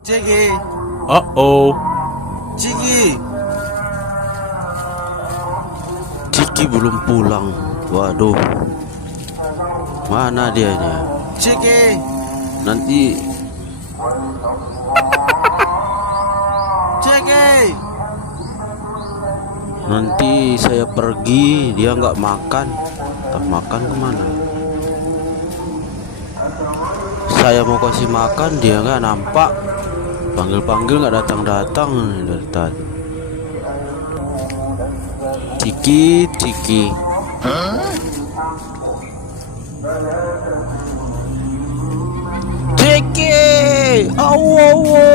Ciki, Oh, Ciki, Ciki belum pulang. Waduh, mana dia ini? Ciki, Nanti Ciki. nanti saya pergi, dia nggak makan. Tak makan kemana? Saya mau kasih makan, dia nggak nampak. Panggil-panggil nggak datang-datang dari tadi. Ciki, Ciki. Ciki, awo, awo.